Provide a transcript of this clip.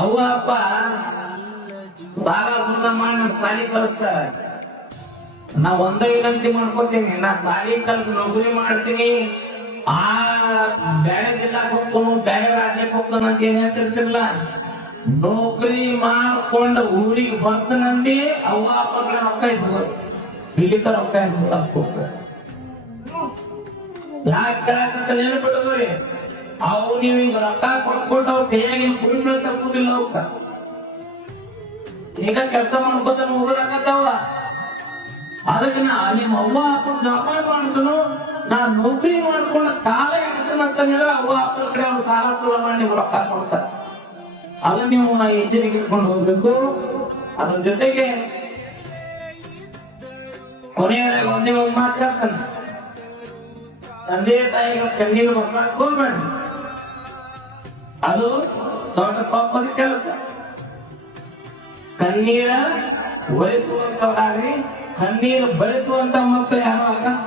ಅವ್ವ ಅಪ್ಪ ಸಾಲ ಸುತ್ತ ಮಾಡಿ ನಮ್ ಸಾಲಿ ಕಳಿಸ್ತಾರ. ನಾ ಒಂದೇ ವಿನಂತಿ ಮಾಡ್ಕೋತೀನಿ, ನಾ ಸಾಲಿ ಕಲ್ತು ನೌಕರಿ ಮಾಡ್ತೀನಿ, ಆ ಬೇರೆ ಜಿಲ್ಲಾಕ್ ಹೋಗ್ತಾನು, ಬೇರೆ ರಾಜ್ಯಕ್ಕೆ ಹೋಗ್ತಾನ ಅಂತ ಏನ್ ಹೇಳ್ತಿರ್ತಿರ್ಲ. ನೌಕರಿ ಮಾಡ್ಕೊಂಡು ಊರಿಗೆ ಬರ್ತನಂದಿ ಅವ್ವ ಅಪ್ಪ ರೊಕ್ಕ ಇಸ್ಬೋದು, ಇಲ್ಲಿ ರೊಕ್ಕ ಇಸ್ಕೊಳಕ್ ಹೋಗ್ತಾರೆ. ಯಾಕೆ ಕೇಳಕಂತ ನೆನಪಿಡ್ರಿ, ಅವು ನೀವು ಈಗ ರೊಕ್ಕ ಕೊಟ್ಕೊಂಡು ಅವ್ರ ಕೈಯಾಗಿ ಕುಡಿಮೆ ತಪ್ಪುದಿಲ್ಲ. ಅವಕ್ಕ ಈಗ ಕೆಲಸ ಮಾಡ್ಕೋತಾನ ಹೋಗಲಾಕತ್ತಾವ. ಅದಕ್ಕೆ ನಾ ನಿಮ್ಮ ಅವ್ವ ಅಪ್ಪನ ಜವಾಬ್ದಾರಿ ಮಾಡ್ತನು, ನಾ ನೌಕರಿ ಮಾಡ್ಕೊಂಡು ಕಾಲ ಇಡ್ತೇನಂತ ಅವ್ವ ಅಪ್ಪನ ಕಡೆ ಅವ್ರು ಸಾಲ ಸೂಲ ಮಾಡಿ ನೀವು ರೊಕ್ಕ ಕೊಡ್ತಾರೆ. ಅದನ್ನ ನೀವು ಎಚ್ಚರಿಕೆ ಇಟ್ಕೊಂಡು ಹೋಗ್ಬೇಕು. ಅದ್ರ ಜೊತೆಗೆ ಕೊನೆಯ ಒಂದೇ ಒಂದು ಮಾತು ಹೇಳ್ತಾನೆ, ತಂದೆ ತಾಯಿಗೆ ಕಣ್ಣೀರು ಬರ್ಸಕ್ ಹೋಗ್ಬೇಡಿ, ಅದು ದೊಡ್ಡ ಪಾಪದ ಕೆಲಸ. ಕಣ್ಣೀರ ಒರೆಸುವಂತವ್ರಾಗ್ರಿ, ಕಣ್ಣೀರು ಬಳಿಸುವಂತ ಮಕ್ಕಳು ಯಾರು ಆಗಕ್